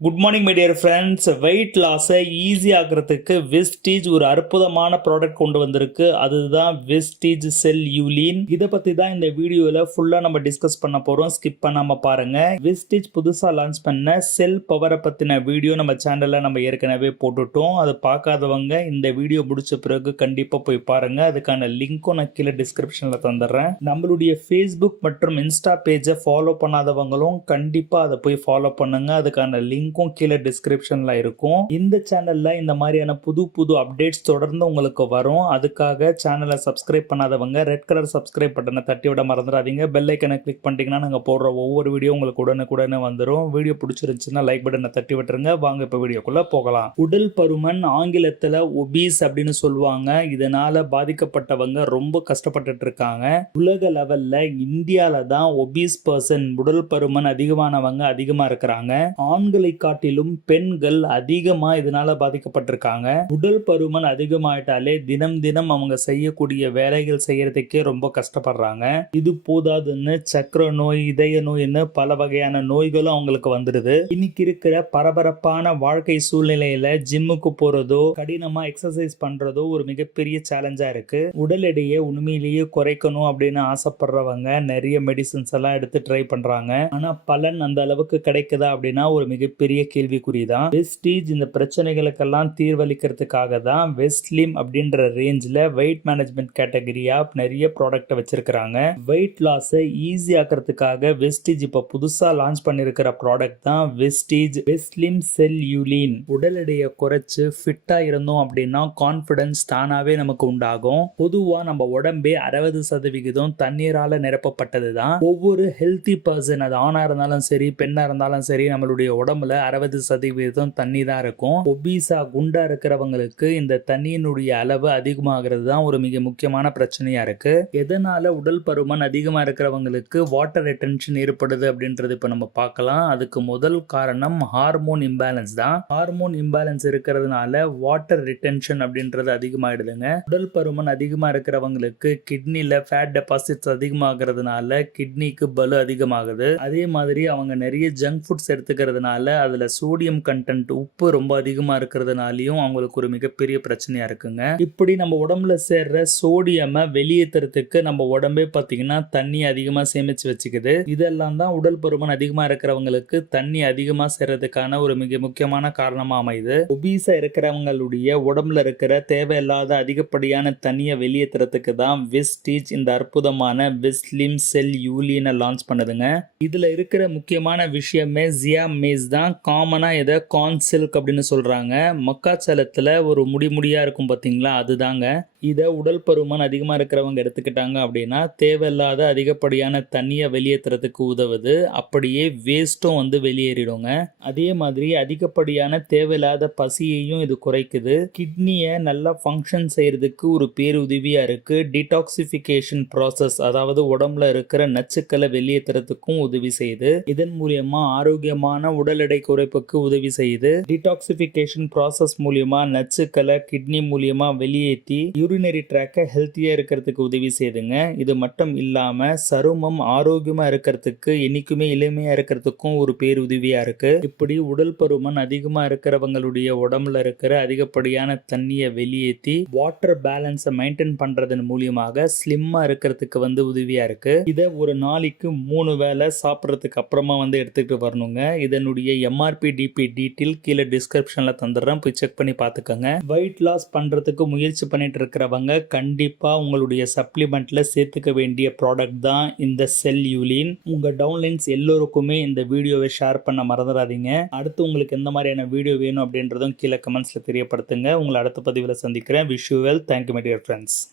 Good morning my dear friends. Weight லாஸை easy ஆக்கிறதுக்கு Vestige ஒரு அற்புதமான ப்ராடக்ட் கொண்டு வந்திருக்கு. அதுதான் வெஸ்டீஜ் செல் யூலின். இதை பற்றி தான் இந்த வீடியோவில் ஃபுல்லாக நம்ம டிஸ்கஸ் பண்ண போகிறோம். ஸ்கிப் பண்ணாமல் பாருங்க. வெஸ்டீஜ் புதுசாக லான்ச் பண்ண செல் பவரை பற்றின வீடியோ நம்ம சேனலில் நம்ம ஏற்கனவே போட்டுட்டோம். அதை பார்க்காதவங்க இந்த வீடியோ முடிச்ச பிறகு கண்டிப்பாக போய் பாருங்க. அதுக்கான லிங்க்கும் நான் கீழே டிஸ்கிரிப்ஷனில் தந்துடுறேன். நம்மளுடைய ஃபேஸ்புக் மற்றும் இன்ஸ்டா பேஜை ஃபாலோ பண்ணாதவங்களும் கண்டிப்பாக அதை போய் ஃபாலோ பண்ணுங்க. அதுக்கான லிங்க்கும் கீழே டிஸ்கிரிப்ஷன்ல இருக்கும். இந்த சேனல்ல இந்த மாதிரியான புது அப்டேட்ஸ் தொடர்ந்து உங்களுக்கு வரும். அதுக்காக சேனலை சப்ஸ்கிரைப் பண்ணாதவங்க ரெட் கலர் சப்ஸ்கிரைப் பட்டனை தட்டி விட மறந்துடாதீங்க. பெல் ஐக்கனை கிளிக் பண்ணிட்டீங்கன்னா நாங்க போடுற ஒவ்வொரு வீடியோ உங்களுக்கு உடனுக்குடனே வந்துடும். வீடியோ பிடிச்சிருந்துச்சுன்னா லைக் பட்டனை தட்டி விட்டுருங்க. வாங்க இப்ப வீடியோக்குள்ள போகலாம். உடல் பருமன் ஆங்கிலத்துல ஒபீஸ் அப்படின்னு சொல்லுவாங்க. இதனால பாதிக்கப்பட்டவங்க ரொம்ப கஷ்டப்பட்டுட்டு இருக்காங்க. உலக லெவல்ல இந்தியால தான் ஒபீஸ் பர்சன் உடல் பருமன் அதிகமானவங்க அதிகமா இருக்கிறாங்க. ஆண்களை காட்டிலும் பெண்கள் அதிகமா இதனால பாதிக்கப்பட்டிருக்காங்க. உடல் பருமன் அதிகமாயிட்டாலே தினம் தினம் அவங்க செய்யக்கூடிய வேலைகள் செய்யறதுக்கே ரொம்ப கஷ்டப்படுறாங்க. இது போதாதுன்னு சக்கர நோய், இதய நோய்னு பல வகையான நோய்களும் அவங்களுக்கு வந்துடுது. இன்னைக்கு இருக்கிற பரபரப்பான வாழ்க்கை சூழ்நிலையில ஜிம்முக்கு போறதோ கடினமா எக்ஸசைஸ் பண்றதோ ஒரு மிகப்பெரிய சேலஞ்சா இருக்கு. உடல் எடையை உண்மையிலேயே குறைக்கணும் அப்படின்னு ஆசைப்படுறவங்க நிறைய மெடிசின்ஸ் எல்லாம் எடுத்து ட்ரை பண்றாங்க. ஆனா பலன் அந்த அளவுக்கு கிடைக்குதா அப்படின்னா ஒரு மிகப்பெரிய கேள்விக்குறிதான். வெஸ்டீஜ் இந்த பிரச்சனைகளுக்கெல்லாம் தீர்வளிக்கிறதுக்காக தான் வெஸ்ட்லிம் அப்படின்ற ரேஞ்சில் வெயிட் மேனேஜ்மெண்ட் கேட்டகரியா நிறைய ப்ராடக்ட் வச்சிருக்காங்க. வெயிட் லாஸை ஈஸி ஆக்கிறதுக்காக வெஸ்டீஜ் இப்ப புதுசா லான்ச் பண்ணிருக்கிற ப்ராடக்ட் தான் வெஸ்டீஜ் வெஸ்ட்லிம் செல் யூலின். உடல் எடையை குறைச்சு ஃபிட்டா இருந்தோம் அப்படின்னா கான்பிடன்ஸ் தானாவே நமக்கு உண்டாகும். பொதுவா நம்ம உடம்பே 60% தண்ணீரால நிரப்பப்பட்டதுதான். ஒவ்வொரு ஹெல்தி பர்சன், அது ஆணா இருந்தாலும் சரி பெண்ணா இருந்தாலும் சரி, நம்மளுடைய உடம்புல 60% தண்ணி தான் இருக்கும். ஒபீசா குண்டா இருக்கிறவங்களுக்கு இந்த தண்ணியினுடைய அளவு அதிகமாகிறது தான் ஒரு மிக முக்கியமான பிரச்சனையா இருக்கு. எதனால உடல் பருமன் அதிகமா இருக்கிறவங்களுக்கு வாட்டர் ரிட்டென்ஷன் ஏற்படுது அப்படின்றது இப்ப நம்ம பார்க்கலாம். அதுக்கு முதல் காரணம் ஹார்மோன் இம்பேலன்ஸ் தான். ஹார்மோன் இம்பேலன்ஸ் இருக்கிறதுனால வாட்டர் ரிட்டென்ஷன் அப்படின்றது அதிகமாயிடுதுங்க. உடல் பருமன் அதிகமா இருக்கிறவங்களுக்கு கிட்னில ஃபேட் டெபாசிட்ஸ் அதிகமாகிறதுனால கிட்னிக்கு பலு அதிகமாகுது. அதே மாதிரி அவங்க நிறைய ஜங்க் ஃபுட்ஸ் எடுத்துக்கிறதுனால அதுல சோடியம் கண்டென்ட், உப்பு ரொம்ப அதிகமா இருக்கிறதுனாலயும் அவங்களுக்கு ஒரு மிகப்பெரிய பிரச்சனையா இருக்குங்க. இப்படி நம்ம உடம்புல சேர்ற சோடியமை வெளியேற்றுறதுக்கு நம்ம உடம்பே பாத்தீங்கன்னா தண்ணி அதிகமா சேமிச்சு வச்சுக்குது. இதெல்லாம் தான் உடல் பருமன் அதிகமா இருக்கிறவங்களுக்கு தண்ணி அதிகமா சேர்றதுக்கான ஒரு மிக முக்கியமான காரணமா அமையுது. ஒபீஸா இருக்கிறவங்களுடைய உடம்புல இருக்கிற தேவையில்லாத அதிகப்படியான தண்ணியை வெளியேற்றுறதுக்கு தான் வெஸ்டீஜ் இந்த அற்புதமான வெஸ்ட்லிம் செல் யூலினை லான்ச் பண்ணுதுங்க. இதுல இருக்கிற முக்கியமான விஷயமே ஜியா மேஸ் தான். காமனா இதை கார்ன் சில்க் அப்படின்னு சொல்றாங்க. மக்காச்சலத்துல ஒரு முடியா இருக்கும் பாத்தீங்களா, அதுதாங்க. இதை உடல் பருமன் அதிகமா இருக்கிறவங்க எடுத்துக்கிட்டாங்க அப்படின்னா தேவையில்லாத அதிகப்படியான தண்ணியை வெளியேற்றுறதுக்கு உதவுது. அப்படியே வேஸ்ட்டும் வந்து வெளியேறிடுங்க. அதே மாதிரி அதிகப்படியான தேவையில்லாத பசியையும் இது குறைக்குது. கிட்னியை நல்லா ஃபங்க்ஷன் செய்யறதுக்கு ஒரு பேருதவியா இருக்கு. டிடாக்சிஃபிகேஷன் ப்ராசஸ், அதாவது உடம்புல இருக்கிற நச்சுக்களை வெளியேற்றுறதுக்கும் உதவி செய்யுது. இதன் மூலியமா ஆரோக்கியமான உடல் எடை குறைப்புக்கு உதவி செய்யுது. டிடாக்சிஃபிகேஷன் ப்ராசஸ் மூலியமா நச்சுக்களை கிட்னி மூலியமா வெளியேற்றி யூரினரி ட்ராக்கை ஹெல்த்தியா இருக்கிறதுக்கு உதவி செய்யுதுங்க. இது மட்டும் இல்லாம சருமம் ஆரோக்கியமா இருக்கிறதுக்கு, என்னைக்குமே இளமையா இருக்கிறதுக்கும் ஒரு பேருதவியா இருக்கு. இப்படி உடல் பருமன் அதிகமா இருக்கிறவங்களுடைய உடம்புல இருக்கிற அதிகப்படியான தண்ணியை வெளியேற்றி வாட்டர் பேலன்ஸை மெயின்டைன் பண்றதன் மூலியமாக ஸ்லிம்மா இருக்கிறதுக்கு வந்து உதவியா இருக்கு. இதை ஒரு நாளைக்கு 3 வேளை சாப்பிட்றதுக்கு அப்புறமா வந்து எடுத்துக்கிட்டு வரணுங்க. இதனுடைய எம்ஆர்பி டிபி டீட்டெயில் கீழே டிஸ்கிரிப்ஷன்ல தந்துடுறேன், போய் செக் பண்ணி பார்த்துக்கோங்க. வெயிட் லாஸ் பண்றதுக்கு முயற்சி பண்ணிட்டு இருக்கிறவங்க கண்டிப்பா உங்களுடைய சப்ளிமெண்ட்ல சேர்த்துக்க வேண்டிய ப்ராடக்ட் தான் இந்த செல் யூலின். உங்க டவுன்லைன்ஸ் எல்லோருக்குமே இந்த வீடியோவை ஷேர் பண்ண மறந்துடாதீங்க. அடுத்து உங்களுக்கு எந்த மாதிரியான வீடியோ வேணும் அப்படின்றதும் கீழே கமெண்ட்ஸ்ல தெரியப்படுத்துங்க. உங்களை அடுத்த பதிவில் சந்திக்கிறேன். Wish you well. Thank you my dear friends.